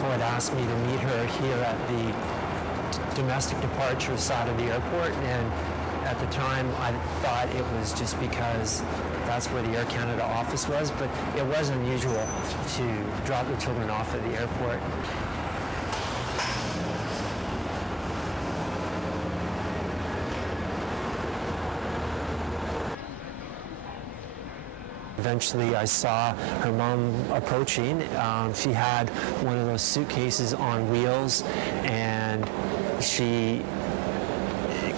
Michael had asked me to meet her here at the domestic departure side of the airport, and at the time I thought it was just because that's where the Air Canada office was, but it was unusual to drop the children off at the airport. Eventually, I saw her mom approaching. She had one of those suitcases on wheels, and she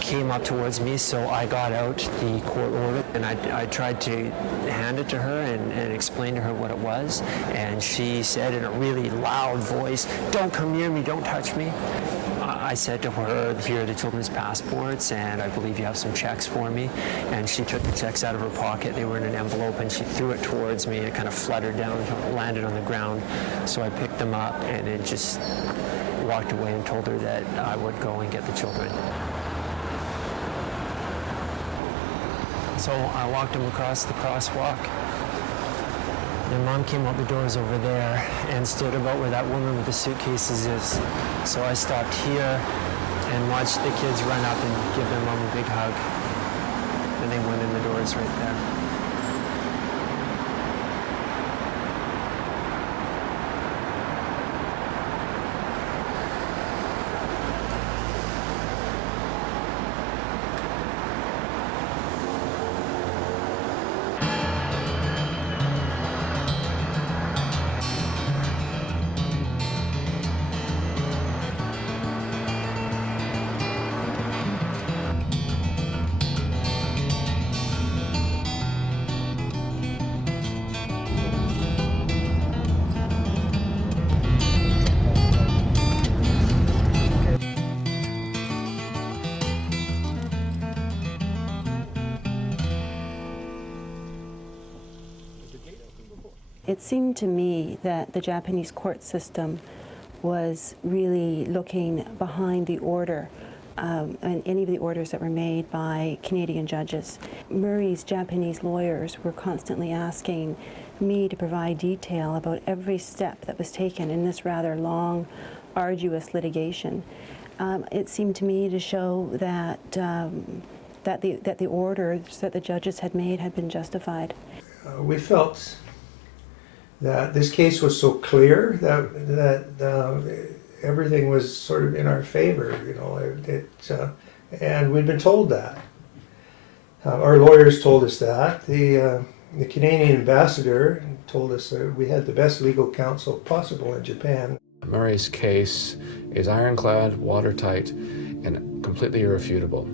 came up towards me, so I got out the court order, and I tried to hand it to her and explain to her what it was, and she said in a really loud voice, "Don't come near me, don't touch me." I said to her, "Here are the children's passports, and I believe you have some checks for me." And she took the checks out of her pocket. They were in an envelope, and she threw it towards me, and it kind of fluttered down until it landed on the ground. So I picked them up and then just walked away and told her that I would go and get the children. So I walked them across the crosswalk. Their mom came out the doors over there and stood about where that woman with the suitcases is. So I stopped here and watched the kids run up and give their mom a big hug. And they went in the doors right there. It seemed to me that the Japanese court system was really looking behind the order and any of the orders that were made by Canadian judges. Murray's Japanese lawyers were constantly asking me to provide detail about every step that was taken in this rather long, arduous litigation. It seemed to me to show that that the orders that the judges had made had been justified. We felt that this case was so clear that everything was sort of in our favor, you know. And we'd been told that. Our lawyers told us that. The Canadian ambassador told us that we had the best legal counsel possible in Japan. Murray's case is ironclad, watertight, and completely irrefutable.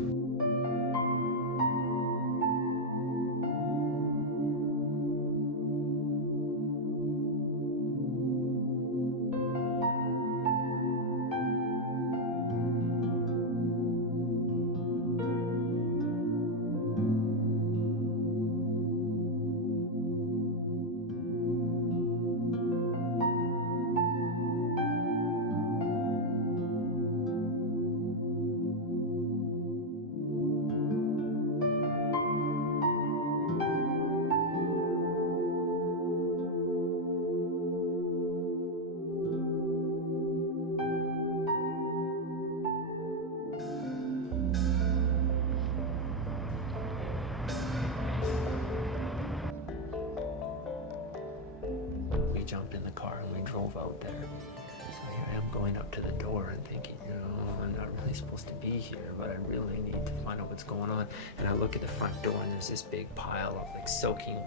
Jumped in the car and we drove out there. So here I am going up to the door and thinking, you know, I'm not really supposed to be here, but I really need to find out what's going on. And I look at the front door and there's this big pile of like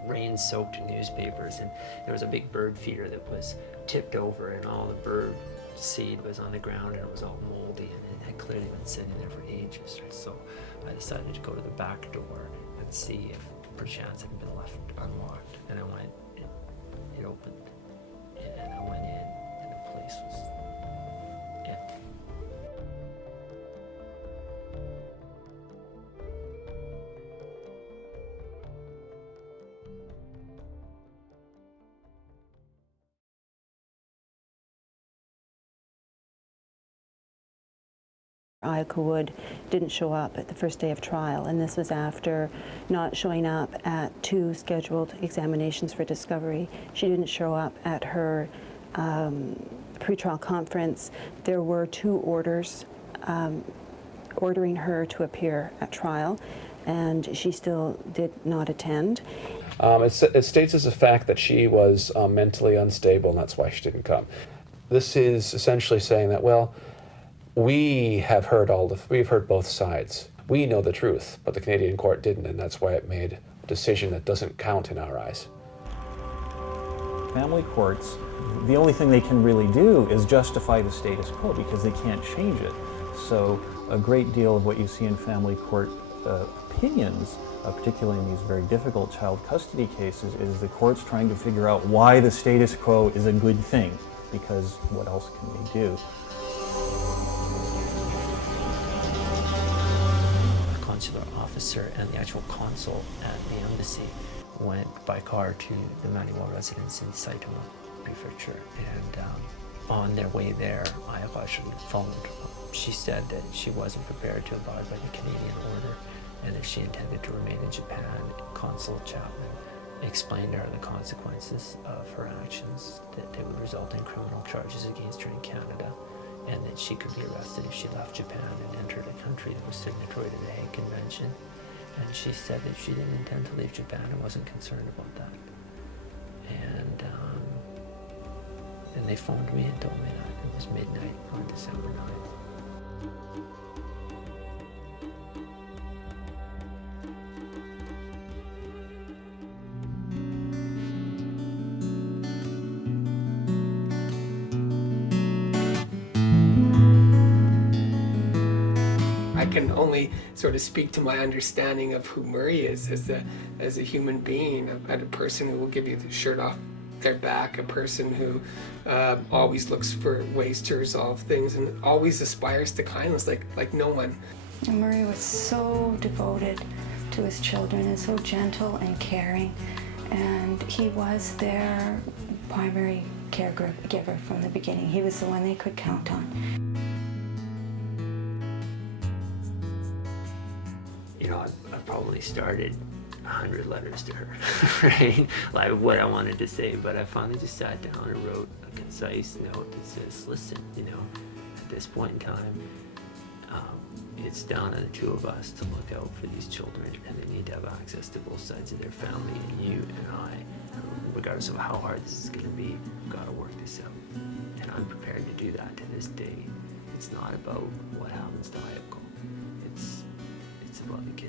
rain-soaked newspapers, and there was a big bird feeder that was tipped over and all the bird seed was on the ground and it was all moldy and it had clearly been sitting there for ages. So I decided to go to the back door and see if perchance it had been left unlocked. And I went, it opened. And I went in, and the place was empty. Ayaka Wood didn't show up at the first day of trial, and this was after not showing up at 2 scheduled examinations for discovery. She didn't show up at her pretrial conference, there were 2 orders ordering her to appear at trial, and she still did not attend. It states as a fact that she was mentally unstable, and that's why she didn't come. This is essentially saying that, well, we've heard both sides. We know the truth, but the Canadian court didn't, and that's why it made a decision that doesn't count in our eyes. Family courts, the only thing they can really do is justify the status quo because they can't change it. So a great deal of what you see in family court opinions, particularly in these very difficult child custody cases, is the courts trying to figure out why the status quo is a good thing, because what else can they do? The consular officer and the actual consul at the embassy went by car to the Maniwal residence in Saitama Prefecture, and on their way there, Ayako actually phoned. She said that she wasn't prepared to abide by the Canadian order and that she intended to remain in Japan. Consul Chapman explained to her the consequences of her actions, that they would result in criminal charges against her in Canada, and that she could be arrested if she left Japan and entered a country that was signatory to the Hague Convention. And she said that she didn't intend to leave Japan and wasn't concerned about that. And then they phoned me and told me that it was midnight on December 9th. I can only sort of speak to my understanding of who Murray is as a human being, a person who will give you the shirt off their back, a person who always looks for ways to resolve things and always aspires to kindness like no one. And Murray was so devoted to his children and so gentle and caring, and he was their primary caregiver from the beginning. He was the one they could count on. You know, I probably started 100 letters to her, right? Like what I wanted to say, but I finally just sat down and wrote a concise note that says, listen, you know, at this point in time, it's down to the 2 of us to look out for these children, and they need to have access to both sides of their family, and you and I, regardless of how hard this is going to be, we've got to work this out. And I'm prepared to do that to this day. It's not about what happens to Ayako. It's about the